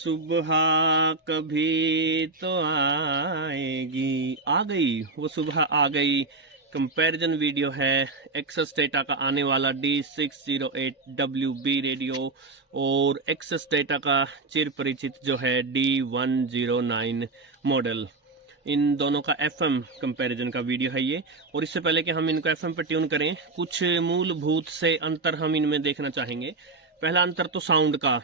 सुबह कभी तो आएगी, आ गई वो सुबह आ गई। कंपैरिजन वीडियो है एक्सेस डेटा का आने वाला D608WB रेडियो और एक्सेस डेटा का चिर परिचित जो है D109 मॉडल। इन दोनों का FM कंपैरिजन का वीडियो है ये। और इससे पहले कि हम इनको FM पर ट्यून करें, कुछ मूलभूत से अंतर हम इनमें देखना चाहेंगे। पहला अंतर तो साउंड का,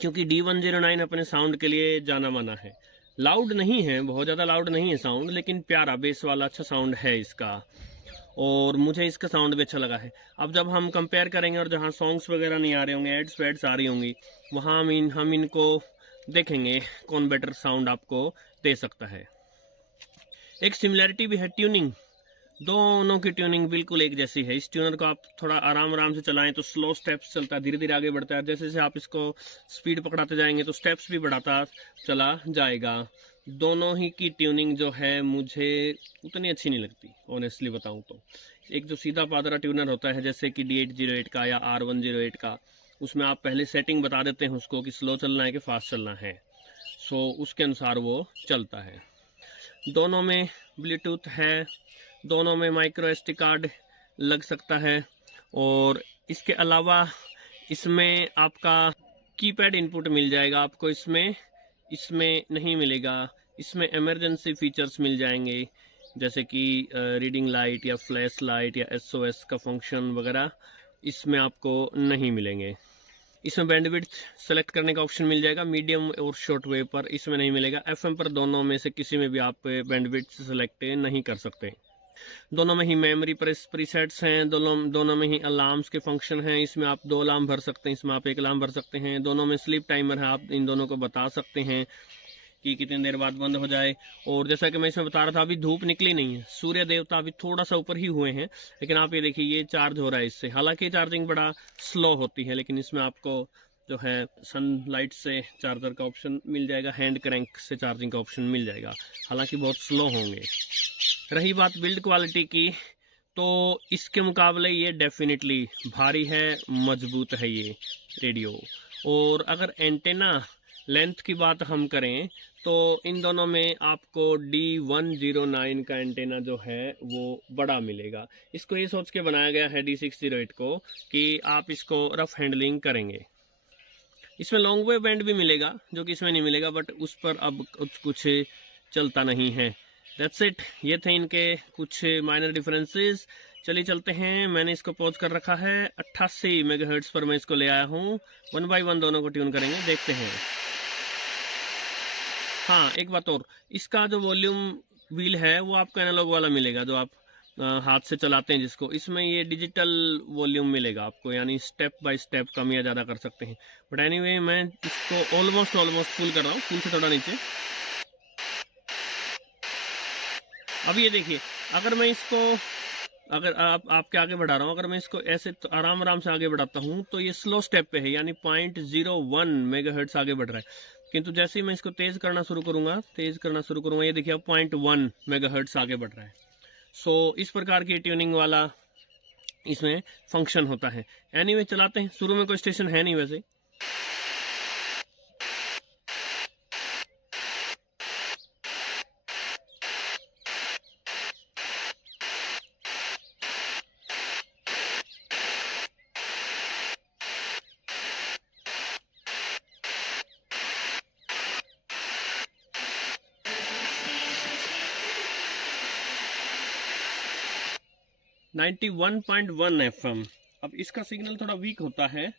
क्योंकि D109 अपने साउंड के लिए जाना माना है। लाउड नहीं है, बहुत ज़्यादा लाउड नहीं है साउंड, लेकिन प्यारा बेस वाला अच्छा साउंड है इसका, और मुझे इसका साउंड भी अच्छा लगा है। अब जब हम कंपेयर करेंगे और जहाँ सॉन्ग्स वगैरह नहीं आ रहे होंगे, एड्स वेड्स आ रही होंगी, वहाँ हम इनको देखेंगे कौन बेटर साउंड आपको दे सकता है। एक सिमिलैरिटी भी है, ट्यूनिंग। दोनों की ट्यूनिंग बिल्कुल एक जैसी है। इस ट्यूनर को आप थोड़ा आराम आराम से चलाएं तो स्लो स्टेप्स चलता है, धीरे धीरे आगे बढ़ता है। जैसे जैसे आप इसको स्पीड पकड़ाते जाएंगे तो स्टेप्स भी बढ़ाता चला जाएगा। दोनों ही की ट्यूनिंग जो है मुझे उतनी अच्छी नहीं लगती, ऑनेस्टली बताऊं तो। एक जो सीधा पादरा ट्यूनर होता है जैसे कि D808 का या R108 का, उसमें आप पहले सेटिंग बता देते हैं उसको कि स्लो चलना है कि फास्ट चलना है, सो उसके अनुसार वो चलता है। दोनों में ब्लूटूथ है, दोनों में माइक्रो SD कार्ड लग सकता है, और इसके अलावा इसमें आपका कीपैड इनपुट मिल जाएगा आपको। इसमें नहीं मिलेगा। इसमें इमरजेंसी फीचर्स मिल जाएंगे, जैसे कि रीडिंग लाइट या फ्लैश लाइट या SOS का फंक्शन वगैरह इसमें आपको नहीं मिलेंगे। इसमें बैंडविड्थ सेलेक्ट करने का ऑप्शन मिल जाएगा, मीडियम और शॉर्ट वेव पर इसमें नहीं मिलेगा। FM पर दोनों में से किसी में भी आप बैंडविड्थ सेलेक्ट नहीं कर सकते। दोनों में ही मेमोरी प्रीसेट्स हैं, दोनों में ही अलार्म्स के फंक्शन हैं। इसमें आप 2 अलार्म भर सकते हैं, इसमें आप 1 अलार्म भर सकते हैं। दोनों में स्लीप टाइमर है, आप इन दोनों को बता सकते हैं कि कितनी देर बाद बंद हो जाए। और जैसा कि मैं इसमें बता रहा था, अभी धूप निकली नहीं है, सूर्य देवता अभी थोड़ा सा ऊपर ही हुए हैं, लेकिन आप ये देखिए ये चार्ज हो रहा है इससे। हालांकि चार्जिंग बड़ा स्लो होती है, लेकिन इसमें आपको जो है सनलाइट से चार्जर का ऑप्शन मिल जाएगा, हैंड क्रैंक से चार्जिंग का ऑप्शन मिल जाएगा, हालांकि बहुत स्लो होंगे। रही बात बिल्ड क्वालिटी की, तो इसके मुकाबले ये डेफिनेटली भारी है, मजबूत है ये रेडियो। और अगर एंटेना लेंथ की बात हम करें तो इन दोनों में आपको D109 का एंटेना जो है वो बड़ा मिलेगा। इसको ये सोच के बनाया गया है D608 को कि आप इसको रफ हैंडलिंग करेंगे। इसमें लॉन्ग वेव बैंड भी मिलेगा जो कि इसमें नहीं मिलेगा, बट उस पर अब कुछ चलता नहीं है। दैट्स इट, ये थे इनके कुछ माइनर डिफरेंसेस। चलिए चलते हैं, मैंने इसको पॉज कर रखा है 88 मेगाहर्ट्ज पर मैं इसको ले आया हूँ। 1 बाय 1 दोनों को ट्यून करेंगे, देखते हैं। हाँ, एक बात और, इसका जो वॉल्यूम व्हील है वो आपको एनालॉग वाला मिलेगा, जो आप हाथ से चलाते हैं जिसको। इसमें ये डिजिटल वॉल्यूम मिलेगा आपको, यानी स्टेप बाय स्टेप कम या ज़्यादा कर सकते हैं। बट एनीवे मैं इसको ऑलमोस्ट फुल कर रहा हूँ, फुल से थोड़ा नीचे। अब ये देखिए, अगर मैं इसको आपके आगे बढ़ा रहा हूँ, अगर मैं इसको ऐसे तो आराम आराम से आगे बढ़ाता हूँ तो ये स्लो स्टेप पे है, यानी 0.01 मेगाहर्ट्ज आगे बढ़ रहा है। किंतु जैसे ही मैं इसको तेज करना शुरू करूंगा, ये देखिए अब 0.1 मेगाहर्ट्ज आगे बढ़ रहा है। सो इस प्रकार की ट्यूनिंग वाला इसमें फंक्शन होता है। एनीवे चलाते हैं, शुरू में कोई स्टेशन है नहीं वैसे। .1 FM। अब इसका सिग्नल थोड़ा वीक होता है,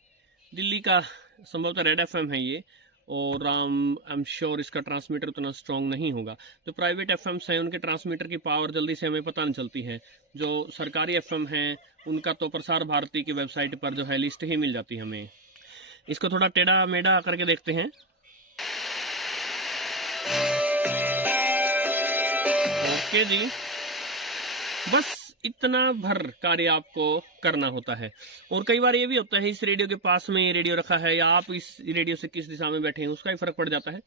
दिल्ली का संभवतः रेड FM है ये, और आई एम श्योर इसका ट्रांसमीटर उतना स्ट्रॉन्ग नहीं होगा। तो प्राइवेट FMs हैं, उनके ट्रांसमीटर की पावर जल्दी से हमें पता नहीं चलती है। जो सरकारी FM हैं उनका तो प्रसार भारती की वेबसाइट पर जो है लिस्ट ही मिल जाती है हमें। इसको थोड़ा टेढ़ा मेढ़ा करके देखते हैं। ओके जी, बस इतना भर कार्य आपको करना होता है। और कई बार ये भी होता है, इस रेडियो के पास में ये रेडियो रखा है, या आप इस रेडियो से किस दिशा में बैठे हैं उसका ही फर्क पड़ जाता है।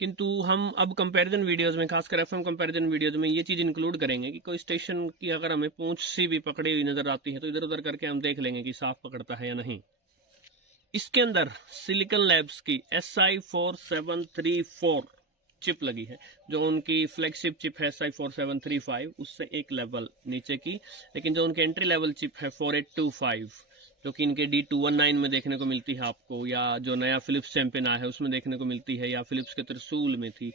किंतु हम अब कंपैरिजन वीडियोस में, खासकर FM कंपैरिजन वीडियोस में ये चीज इंक्लूड करेंगे कि कोई स्टेशन की अगर हमें पूंछ सी भी पकड़ी हुई नजर आती है तो इधर उधर करके हम देख लेंगे कि साफ पकड़ता है या नहीं। इसके अंदर सिलिकॉन लैब्स की SI4734 चिप लगी है, जो उनकी फ्लैगशिप चिप है SI4735, उससे एक लेवल नीचे की। लेकिन जो उनके एंट्री लेवल चिप है 4825, जो कि इनके D219 में देखने को मिलती है आपको, या जो नया फिलिप्स चैंपियन आया है उसमें देखने को मिलती है, या फिलिप्स के त्रिशूल में थी,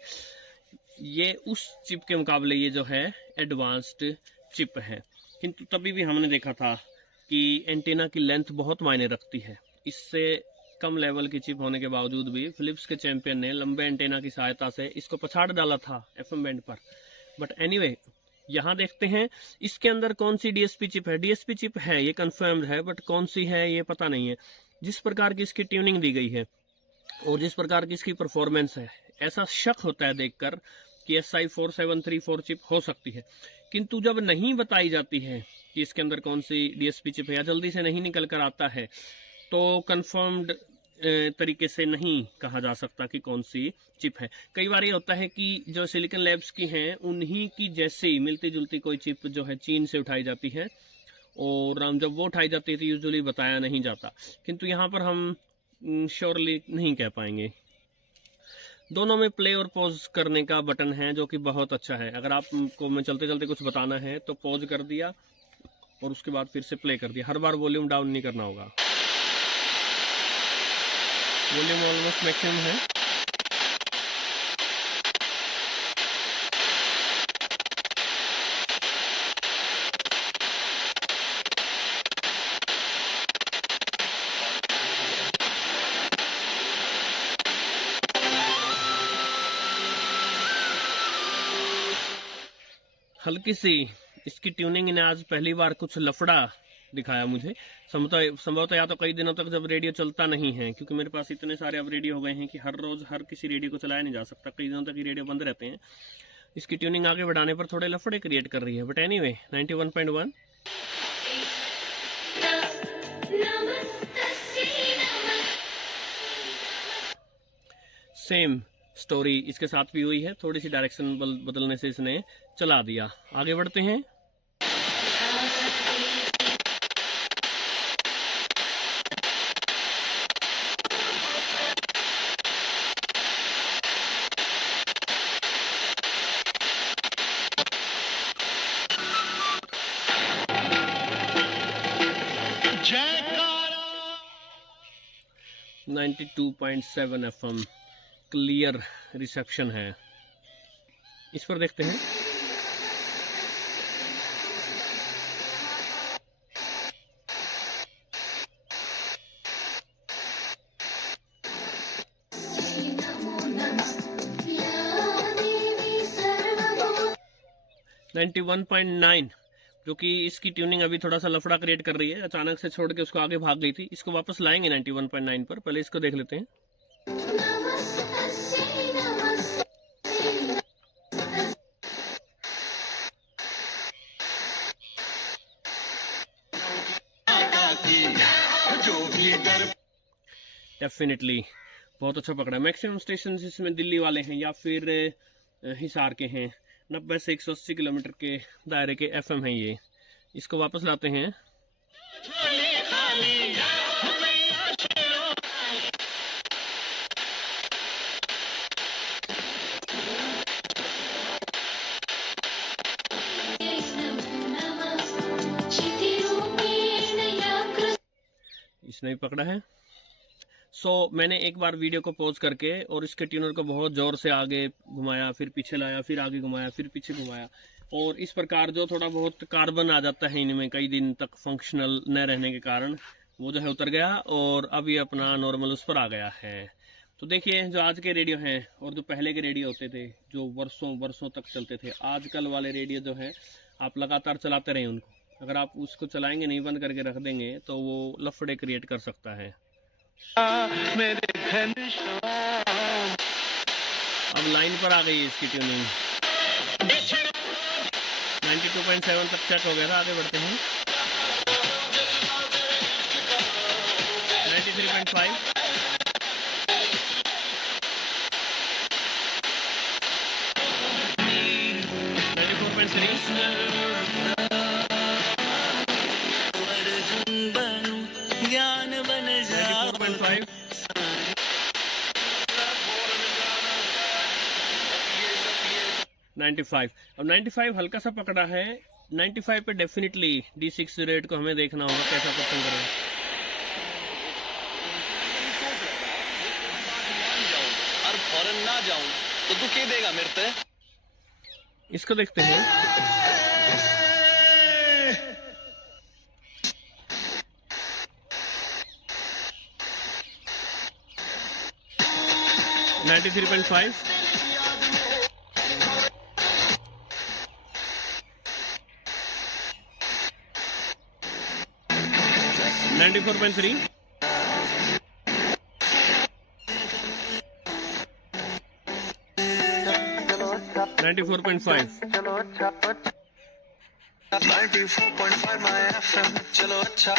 ये उस चिप के मुकाबले ये जो है एडवांस्ड चिप है। किंतु तभी भी हमने देखा था कि एंटीना की लेंथ बहुत मायने रखती है। इससे कम लेवल की चिप होने के बावजूद भी फिलिप्स के चैंपियन ने लंबे एंटेना की सहायता से इसको पछाड़ डाला था FM बैंड पर। बट एनीवे, यहाँ देखते हैं इसके अंदर कौन सी DSP चिप है। DSP चिप है, ये कंफर्म्ड है, बट कौन सी है ये पता नहीं है। जिस प्रकार की इसकी ट्यूनिंग दी गई है और जिस प्रकार की इसकी परफॉर्मेंस है, ऐसा शक होता है देखकर कि SI4734 चिप हो सकती है। किंतु जब नहीं बताई जाती है कि इसके अंदर कौन सी DSP चिप है, या जल्दी से नहीं निकल कर आता है, तो कंफर्म्ड तरीके से नहीं कहा जा सकता कि कौन सी चिप है। कई बार ये होता है कि जो सिलिकॉन लैब्स की हैं उन्हीं की जैसी मिलती जुलती कोई चिप जो है चीन से उठाई जाती है, और जब वो उठाई जाती है तो यूजुअली बताया नहीं जाता। किंतु यहाँ पर हम श्योरली नहीं कह पाएंगे। दोनों में प्ले और पॉज करने का बटन है, जो कि बहुत अच्छा है। अगर आपको मैं चलते चलते कुछ बताना है तो पॉज कर दिया और उसके बाद फिर से प्ले कर दिया। हर बार वॉल्यूम डाउन नहीं करना होगा। वॉल्यूम ऑलमोस्ट मैक्सिमम है। हल्की सी इसकी ट्यूनिंग ने आज पहली बार कुछ लफड़ा दिखाया मुझे। संभवतः या तो कई दिनों तक जब रेडियो चलता नहीं है, क्योंकि मेरे पास इतने सारे अब रेडियो हो गए हैं कि हर रोज हर किसी रेडियो को चलाया नहीं जा सकता, कई दिनों तक ये रेडियो बंद रहते हैं। इसकी ट्यूनिंग आगे बढ़ाने पर थोड़े लफड़े क्रिएट कर रही है। बट एनीवे, 91.1 सेम स्टोरी इसके साथ भी हुई है। थोड़ी सी डायरेक्शन बदलने से इसने चला दिया। आगे बढ़ते हैं। जयकारा 92.7 FM क्लियर रिसेप्शन है। इस पर देखते हैं। नाइन्टी 1.9, जो कि इसकी ट्यूनिंग अभी थोड़ा सा लफड़ा क्रिएट कर रही है। अचानक से छोड़ के उसको आगे भाग गई थी। इसको वापस लाएंगे 91.9 पर। पहले इसको देख लेते हैं। डेफिनेटली बहुत अच्छा पकड़ा। मैक्सिमम स्टेशन इसमें दिल्ली वाले हैं या फिर हिसार के हैं। 90 से 180 किलोमीटर के दायरे के FM हैं ये। इसको वापस लाते हैं। इसने भी पकड़ा है। मैंने एक बार वीडियो को पॉज करके और इसके ट्यूनर को बहुत जोर से आगे घुमाया, फिर पीछे लाया, फिर आगे घुमाया, फिर पीछे घुमाया, और इस प्रकार जो थोड़ा बहुत कार्बन आ जाता है इनमें कई दिन तक फंक्शनल न रहने के कारण, वो जो है उतर गया और अब ये अपना नॉर्मल उस पर आ गया है। तो देखिए, जो आज के रेडियो हैं और जो पहले के रेडियो होते थे जो वर्षों वर्षों तक चलते थे, आजकल वाले रेडियो जो है आप लगातार चलाते रहें उनको। अगर आप उसको चलाएंगे नहीं, बंद करके रख देंगे, तो वो लफड़े क्रिएट कर सकता है। अब लाइन पर आ गई है इसकी ट्यूनिंग। 92.7 तक चेक हो गया था। आगे बढ़ते हैं। 93.5, 94.3, 94.5, 95। अब 95 हल्का सा पकड़ा है, 95 पे डेफिनेटली D608 को हमें देखना होगा कैसा परफॉर्म करेगा। और फौरन ना जाऊं तो तू क्या देगा मेरे पे? इसको देखते हैं। $93.5। $94.3। $94.5। 94.5 माय FM। चलो अच्छा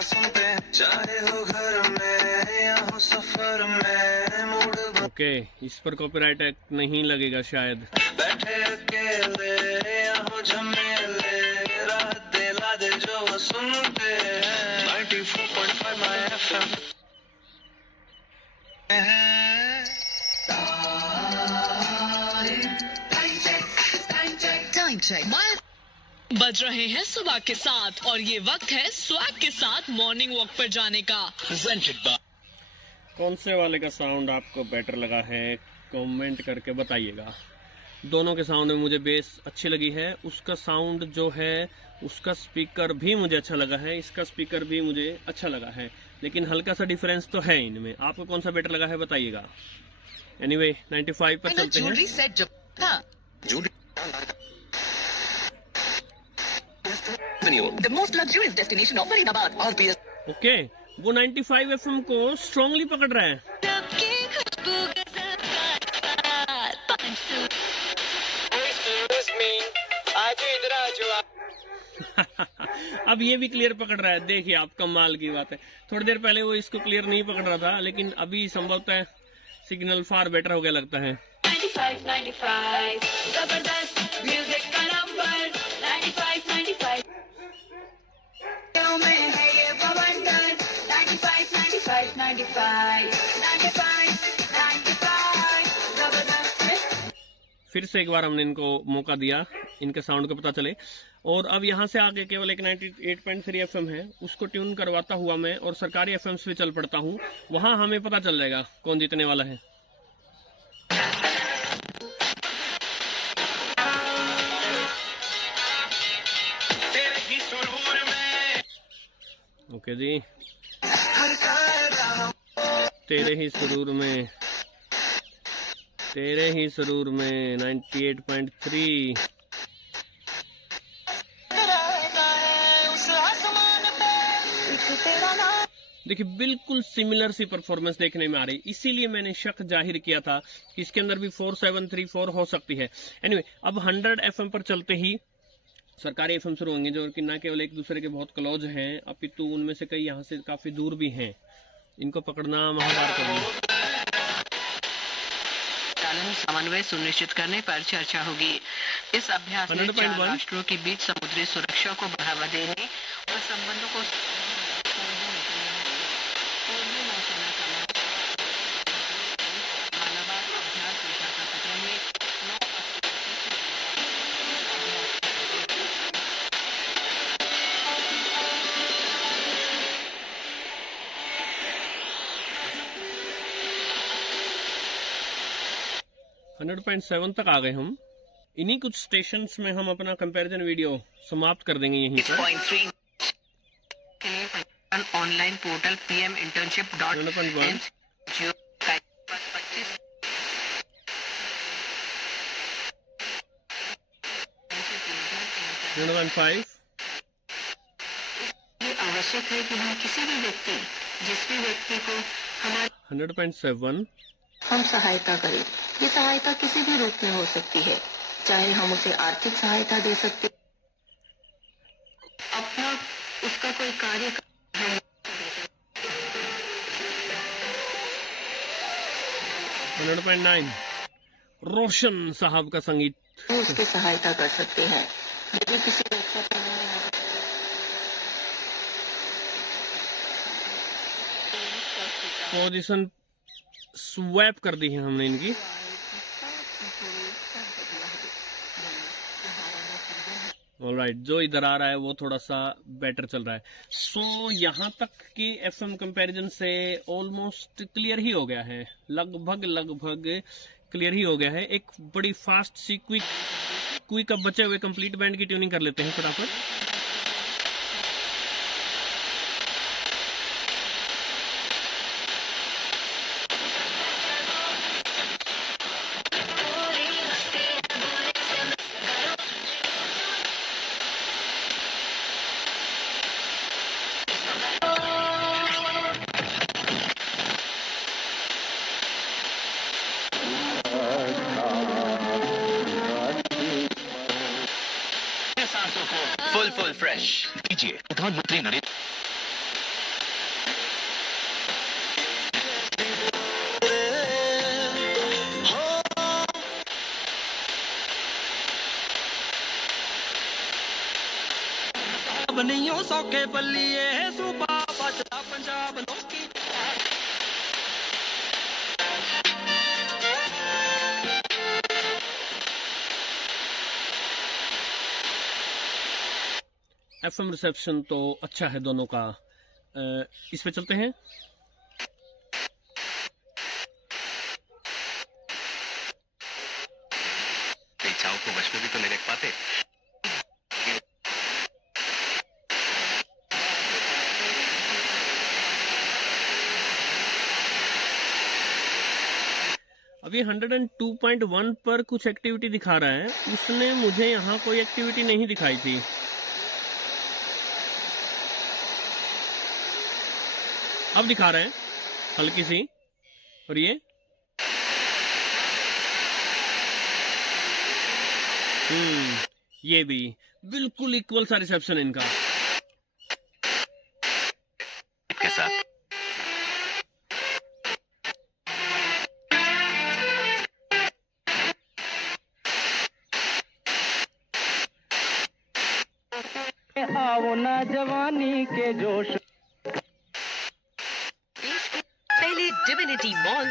सुनते हैं, चाहे हो घर में या हो सफर में, मूड ओके, इस पर कॉपीराइट एक्ट नहीं लगेगा शायद। बैठे अकेले या हो झमेले, राहत दिला दे जो वो सुनते हैं। 94.5 माय FM। टाइम चेक बज रहे हैं सुबह के साथ और ये वक्त है स्वैग के साथ मॉर्निंग वॉक पर जाने का। कौन से वाले का साउंड आपको बेटर लगा है कमेंट करके बताइएगा। दोनों के साउंड में मुझे बेस अच्छी लगी है, उसका साउंड जो है उसका स्पीकर भी मुझे अच्छा लगा है, इसका स्पीकर भी मुझे अच्छा लगा है, लेकिन हल्का सा डिफरेंस तो है इनमें। आपको कौन सा बेटर लगा है बताइएगा। एनीवे 95 पर चलते हैं। सेट जो था The most luxurious destination of Faridabad. Okay, वो 95 FM को स्ट्रांगली पकड़ रहा है। अब ये भी क्लियर पकड़ रहा है, देखिए आप, कमाल की बात है। थोड़ी देर पहले वो इसको क्लियर नहीं पकड़ रहा था, लेकिन अभी संभवतः सिग्नल फार बेटर हो गया लगता है। 95 जबरदस्त म्यूजिक का नंबर 95 में है ये बवंडर 95 जबरदस्त। फिर से एक बार हमने इनको मौका दिया, इनके साउंड को पता चले। और अब यहाँ से आगे केवल एक 98.3 FM है, उसको ट्यून करवाता हुआ मैं और सरकारी FMs पे चल पड़ता हूँ, वहां हमें पता चल जाएगा कौन जीतने वाला है। ओके जी, तेरे ही सुरूर में 98.3। देखिए बिल्कुल सिमिलर सी परफॉर्मेंस देखने में आ रही, इसीलिए मैंने शक जाहिर किया था कि इसके अंदर भी 4734 हो सकती है। एनीवे, अब 100 FM पर चलते ही सरकारी एफएम शुरू होंगे, जो कि न केवल एक दूसरे के बहुत क्लोज हैं, अपितु उनमें से कई यहाँ से काफी दूर भी हैं। इनको पकड़ना महाभारत करना। कानूनी समन्वय सुनिश्चित करने पर चर्चा होगी। इस अभ्यास में 4 राष्ट्रों के बीच समुद्री सुरक्षा को बढ़ावा देने और संबंधों को .7 तक आ गए हम। इन्हीं कुछ स्टेशंस में हम अपना कंपैरिजन वीडियो समाप्त कर देंगे यहीं पर। Online portal PM internship.in 105। ये आवश्यक है कि हम किसी भी व्यक्ति, जिस भी व्यक्ति को हमारे 100.7 हम सहायता करें। ये सहायता किसी भी रूप में हो सकती है, चाहे हम उसे आर्थिक सहायता दे सकते, अपना उसका कोई कार्य 100.9 रोशन साहब का संगीत, उसकी सहायता कर सकते हैं। यदि किसी पोजीशन स्वैप कर दी है हमने इनकी। ऑलराइट, जो इधर आ रहा है वो थोड़ा सा बेटर चल रहा है। सो यहाँ तक कि एफएम कंपैरिजन से ऑलमोस्ट क्लियर ही हो गया है, लगभग क्लियर ही हो गया है। एक बड़ी फास्ट सी क्विक अब बचे हुए कंप्लीट बैंड की ट्यूनिंग कर लेते हैं फटाफट। फुल फ्रेश कीजिए प्रधानमंत्री नरेंद्र। बनियों सौके बल्लिए सूबा बजरा पंजाब लोकी। एफएम रिसेप्शन तो अच्छा है दोनों का। इस पे चलते हैं। इच्छाओं को वश में भी तो नहीं देख पाते। अभी 102.1 पर कुछ एक्टिविटी दिखा रहा है, उसने मुझे यहाँ कोई एक्टिविटी नहीं दिखाई थी। अब दिखा रहे हैं हल्की सी, और ये ये भी बिल्कुल इक्वल सा रिसेप्शन इनका के साथ आओ ना जवानी के जोश। पहले डिविनिटी मॉल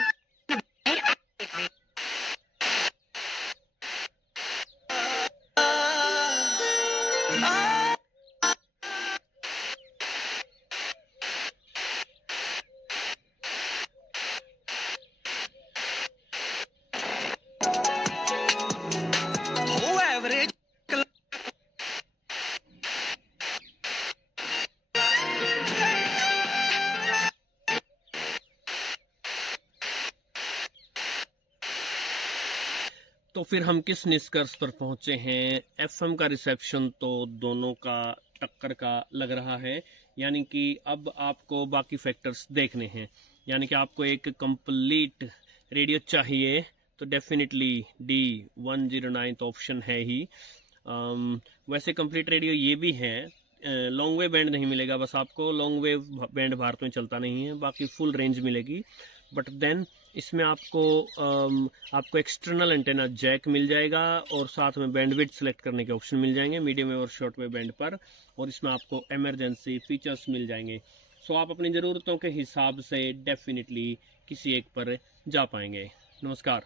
एवरेज तो फिर हम किस निष्कर्ष पर पहुंचे हैं? एफएम का रिसेप्शन तो दोनों का टक्कर का लग रहा है, यानी कि अब आपको बाकी फैक्टर्स देखने हैं। यानी कि आपको एक कंप्लीट रेडियो चाहिए तो डेफिनेटली D109 ऑप्शन है ही। वैसे कंप्लीट रेडियो ये भी है, लॉन्ग वेव बैंड नहीं मिलेगा, बस आपको लॉन्ग वेव बैंड भारत में चलता नहीं है, बाकी फुल रेंज मिलेगी। बट देन इसमें आपको एक्सटर्नल एंटेना जैक मिल जाएगा और साथ में बैंडविड्थ सेलेक्ट करने के ऑप्शन मिल जाएंगे मीडियम वेव और शॉर्ट वेव बैंड पर, और इसमें आपको इमरजेंसी फीचर्स मिल जाएंगे। सो आप अपनी ज़रूरतों के हिसाब से डेफिनेटली किसी एक पर जा पाएंगे। नमस्कार।